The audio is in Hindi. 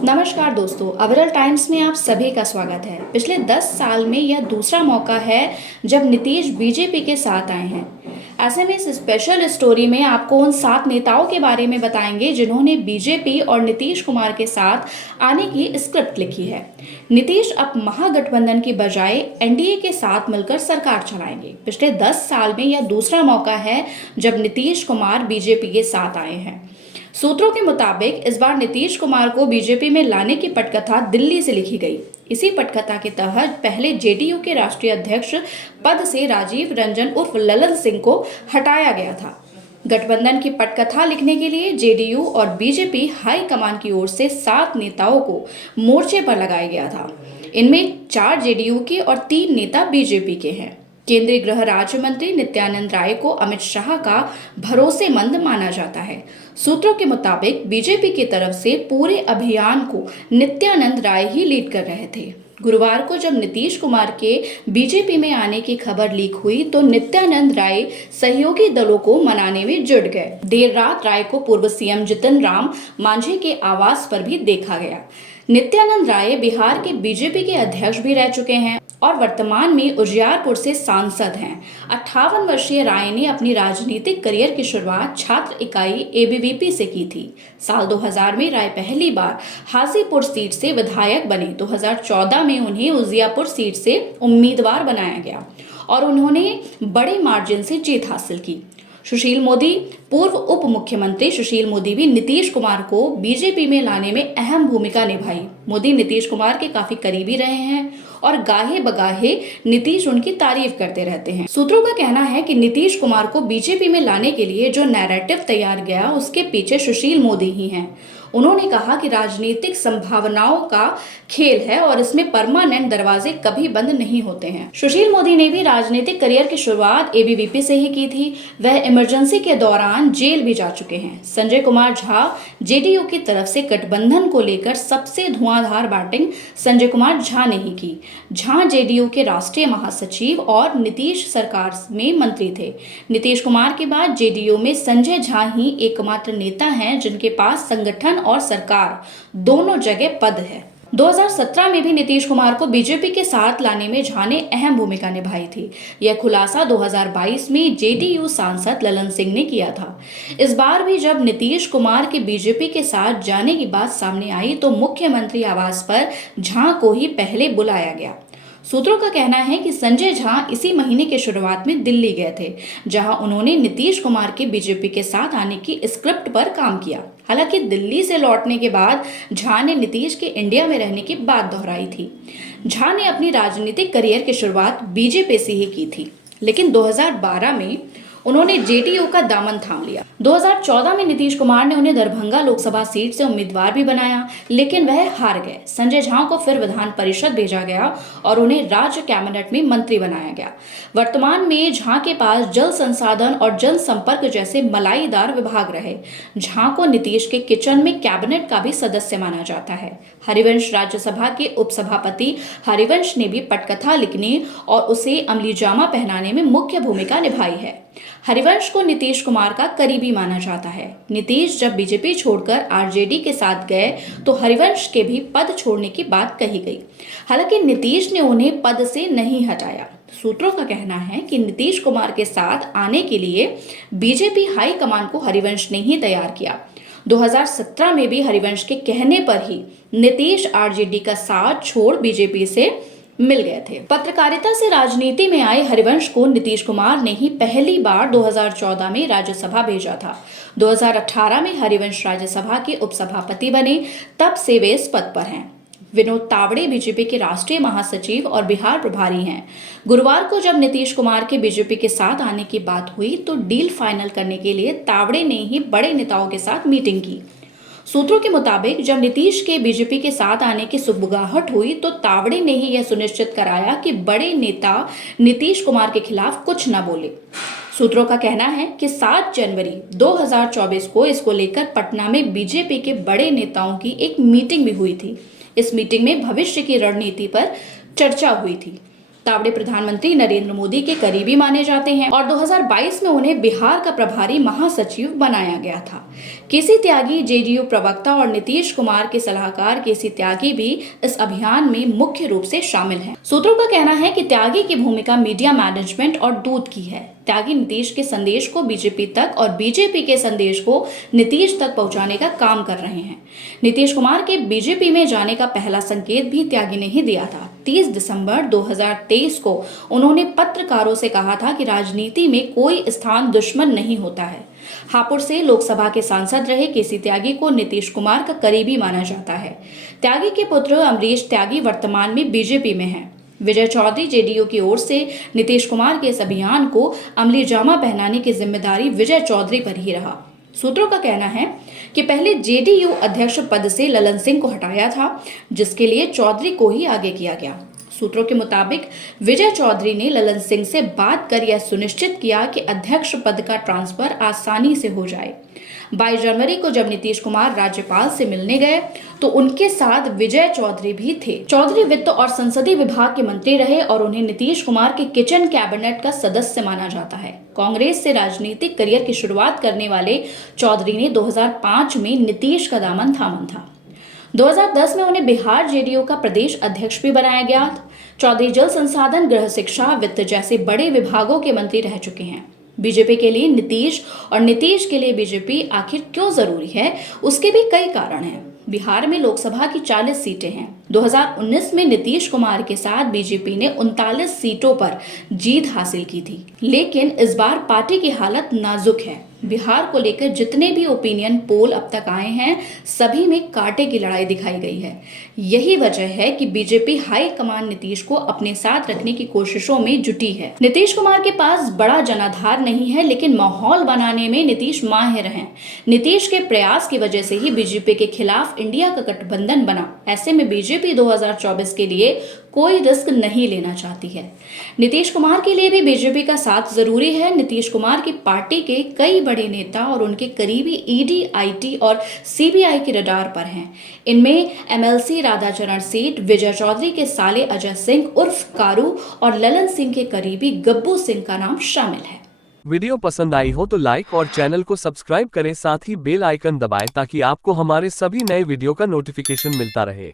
नमस्कार दोस्तों, अवरल टाइम्स में आप सभी का स्वागत है। पिछले 10 साल में यह दूसरा मौका है जब नीतीश बीजेपी के साथ आए हैं। ऐसे में इस स्पेशल स्टोरी में आपको उन 7 नेताओं के बारे में बताएंगे जिन्होंने बीजेपी और नीतीश कुमार के साथ आने की स्क्रिप्ट लिखी है। नीतीश अब महागठबंधन की बजाय एनडीए के साथ मिलकर सरकार चलाएंगे। पिछले 10 साल में यह दूसरा मौका है जब नीतीश कुमार बीजेपी के साथ आए हैं। सूत्रों के मुताबिक इस बार नीतीश कुमार को बीजेपी में लाने की पटकथा दिल्ली से लिखी गई। इसी पटकथा के तहत पहले जेडीयू के राष्ट्रीय अध्यक्ष पद से राजीव रंजन उर्फ ललन सिंह को हटाया गया था। गठबंधन की पटकथा लिखने के लिए जेडीयू और बीजेपी हाईकमान की ओर से 7 नेताओं को मोर्चे पर लगाया गया था। इनमें 4 जेडीयू के और 3 नेता बीजेपी के हैं। केंद्रीय गृह राज्य मंत्री नित्यानंद राय को अमित शाह का भरोसेमंद माना जाता है। सूत्रों के मुताबिक बीजेपी की तरफ से पूरे अभियान को नित्यानंद राय ही लीड कर रहे थे। गुरुवार को जब नीतीश कुमार के बीजेपी में आने की खबर लीक हुई तो नित्यानंद राय सहयोगी दलों को मनाने में जुट गए। देर रात राय को पूर्व सीएम जीतन राम मांझी के आवास पर भी देखा गया। नित्यानंद राय बिहार के बीजेपी के अध्यक्ष भी रह चुके हैं और वर्तमान में उजियारपुर से सांसद हैं। 58 वर्षीय राय ने अपनी राजनीतिक करियर की शुरुआत छात्र इकाई एबीवीपी से की थी। साल 2000 में राय पहली बार हाजीपुर सीट से विधायक बने। 2014 में उन्हें उजियारपुर सीट से उम्मीदवार बनाया गया और उन्होंने बड़े मार्जिन से जीत हासिल की। सुशील मोदी, पूर्व उप मुख्यमंत्री सुशील मोदी भी नीतीश कुमार को बीजेपी में लाने में अहम भूमिका निभाई। मोदी नीतीश कुमार के काफी करीबी रहे हैं और गाहे बगाहे नीतीश उनकी तारीफ करते रहते हैं। सूत्रों का कहना है कि नीतीश कुमार को बीजेपी में लाने के लिए जो नैरेटिव तैयार गया उसके पीछे सुशील मोदी ही हैं। उन्होंने कहा कि राजनीतिक संभावनाओं का खेल है और इसमें परमानेंट दरवाजे कभी बंद नहीं होते हैं। सुशील मोदी ने भी राजनीतिक करियर की शुरुआत एबीवीपी से ही की थी। वह इमरजेंसी के दौरान जेल भी जा चुके हैं। संजय कुमार झा जेडीयू की तरफ से गठबंधन को लेकर सबसे धुआंधार बैटिंग संजय कुमार झा ने ही की। झा जेडीयू के राष्ट्रीय महासचिव और नीतीश सरकार में मंत्री थे। नीतीश कुमार के बाद जेडीयू में संजय झा ही एकमात्र नेता हैं जिनके पास संगठन और सरकार दोनों जगह पद है। 2017 में भी नीतीश कुमार को बीजेपी के साथ लाने में झा ने अहम भूमिका निभाई थी। यह खुलासा 2022 में जेडीयू सांसद ललन सिंह ने किया था। इस बार भी जब नीतीश कुमार के बीजेपी के साथ जाने की बात सामने आई तो मुख्यमंत्री आवास पर झा को ही पहले बुलाया गया। सूत्रों का कहना है कि संजय झा इसी महीने के शुरुआत में दिल्ली गए थे, जहां उन्होंने नीतीश कुमार के बीजेपी के साथ आने की स्क्रिप्ट पर काम किया। हालांकि दिल्ली से लौटने के बाद झा ने नीतीश के इंडिया में रहने की बात दोहराई थी। झा ने अपनी राजनीतिक करियर की शुरुआत बीजेपी से ही की थी, लेकिन 2012 में उन्होंने जेडीयू का दामन थाम लिया। 2014 में नीतीश कुमार ने उन्हें दरभंगा लोकसभा सीट से उम्मीदवार भी बनाया, लेकिन वह हार गए। संजय झा को फिर विधान परिषद भेजा गया और उन्हें राज्य कैबिनेट में मंत्री बनाया गया। वर्तमान में झा के पास जल संसाधन और जनसंपर्क जैसे मलाईदार विभाग रहे। झा को नीतीश के किचन में कैबिनेट का भी सदस्य माना जाता है। हरिवंश राज्यसभा के उपसभापति हरिवंश ने भी पटकथा लिखने और उसे अमली जामा पहनाने में मुख्य भूमिका निभाई है। हरिवंश को नीतीश कुमार का करीबी माना जाता है। नीतीश जब बीजेपी छोड़कर आरजेडी के साथ गए तो हरिवंश के भी पद छोड़ने की बात कही गई। हालांकि नीतीश ने उन्हें पद से नहीं हटाया। सूत्रों का कहना है कि नीतीश कुमार के साथ आने के लिए बीजेपी हाईकमान को हरिवंश ने ही तैयार किया। 2017 में भी हरिवंश के कहने पर ही नीतीश आरजेडी का साथ छोड़ बीजेपी से मिल गए थे। पत्रकारिता से राजनीति में आए हरिवंश को नीतीश कुमार ने ही पहली बार 2014 में राज्यसभा भेजा था। 2018 में हरिवंश राज्यसभा के उपसभापति बने, तब से वे इस पद पर हैं। विनोद तावड़े बीजेपी के राष्ट्रीय महासचिव और बिहार प्रभारी हैं। गुरुवार को जब नीतीश कुमार के बीजेपी के साथ आने की बात हुई तो डील फाइनल करने के लिए तावड़े ने ही बड़े नेताओं के साथ मीटिंग की। सूत्रों के मुताबिक जब नीतीश के बीजेपी के साथ आने की सुगबुगाहट हुई तो तावड़े ने ही यह सुनिश्चित कराया कि बड़े नेता नीतीश कुमार के खिलाफ कुछ न बोले। सूत्रों का कहना है कि 7 जनवरी 2024 को इसको लेकर पटना में बीजेपी के बड़े नेताओं की एक मीटिंग भी हुई थी। इस मीटिंग में भविष्य की रणनीति पर चर्चा हुई थी। तावड़े प्रधानमंत्री नरेंद्र मोदी के करीबी माने जाते हैं और 2022 में उन्हें बिहार का प्रभारी महासचिव बनाया गया था। केसी त्यागी जेडीयू प्रवक्ता और नीतीश कुमार के सलाहकार केसी त्यागी भी इस अभियान में मुख्य रूप से शामिल हैं। सूत्रों का कहना है कि त्यागी की भूमिका मीडिया मैनेजमेंट और दूत की है। त्यागी नीतीश के संदेश को बीजेपी तक और बीजेपी के संदेश को नीतीश तक पहुंचाने का काम कर रहे हैं। नीतीश कुमार के बीजेपी में जाने का पहला संकेत भी त्यागी ने ही दिया था। 30 दिसंबर 2023 को उन्होंने पत्रकारों से कहा था कि राजनीति में कोई स्थान दुश्मन नहीं होता है। हापुड़ से लोकसभा के सांसद रहे केसी त्यागी को नीतीश कुमार का करीबी माना जाता है। त्यागी के पुत्र अमरीश त्यागी वर्तमान में बीजेपी में हैं। विजय चौधरी जेडीयू की ओर से नीतीश कुमार के इस अभियान को अमली जामा पहनाने की जिम्मेदारी विजय चौधरी पर ही रहा। सूत्रों का कहना है कि पहले जेडीयू अध्यक्ष पद से ललन सिंह को हटाया था, जिसके लिए चौधरी को ही आगे किया गया। सूत्रों के मुताबिक विजय चौधरी ने ललन सिंह से बात कर यह सुनिश्चित किया कि अध्यक्ष पद का ट्रांसफर आसानी से हो जाए। 22 जनवरी को जब नीतीश कुमार राज्यपाल से मिलने गए तो उनके साथ विजय चौधरी भी थे। चौधरी वित्त और संसदीय विभाग के मंत्री रहे और उन्हें नीतीश कुमार के किचन कैबिनेट का सदस्य माना जाता है। कांग्रेस से राजनीतिक करियर की शुरुआत करने वाले चौधरी ने 2005 में नीतीश का दामन थामा था। 2010 में उन्हें बिहार जेडीयू का प्रदेश अध्यक्ष भी बनाया गया। चौधरी जल संसाधन, गृह शिक्षा, वित्त जैसे बड़े विभागों के मंत्री रह चुके हैं। बीजेपी के लिए नीतीश और नीतीश के लिए बीजेपी आखिर क्यों जरूरी है, उसके भी कई कारण हैं। बिहार में लोकसभा की 40 सीटें हैं। 2019 में नीतीश कुमार के साथ बीजेपी ने 39 सीटों पर जीत हासिल की थी, लेकिन इस बार पार्टी की हालत नाजुक है। बिहार को लेकर जितने भी ओपिनियन पोल अब तक आए हैं, सभी में कांटे की लड़ाई दिखाई गई है। यही वजह है कि बीजेपी हाई कमान नीतीश को अपने साथ रखने की कोशिशों में जुटी है। नीतीश कुमार के पास बड़ा जनाधार नहीं है, लेकिन माहौल बनाने में नीतीश माहिर हैं। नीतीश के प्रयास की वजह से ही बीजेपी के खिलाफ इंडिया का गठबंधन बना। ऐसे में बीजेपी 2024 के लिए कोई रिस्क नहीं लेना चाहती है। नीतीश कुमार के लिए भी बीजेपी का साथ जरूरी है। नीतीश कुमार की पार्टी के कई बड़े नेता और उनके करीबी ईडी, आईटी और सीबीआई के रडार पर हैं। इनमें एमएलसी राधाचरण सेठ, विजय चौधरी के साले अजय सिंह उर्फ कारू और ललन सिंह के करीबी गब्बू सिंह का नाम शामिल है। वीडियो पसंद आई हो तो लाइक और चैनल को सब्सक्राइब करें, साथ ही बेल आइकन दबाएं ताकि आपको हमारे सभी नए वीडियो का नोटिफिकेशन मिलता रहे।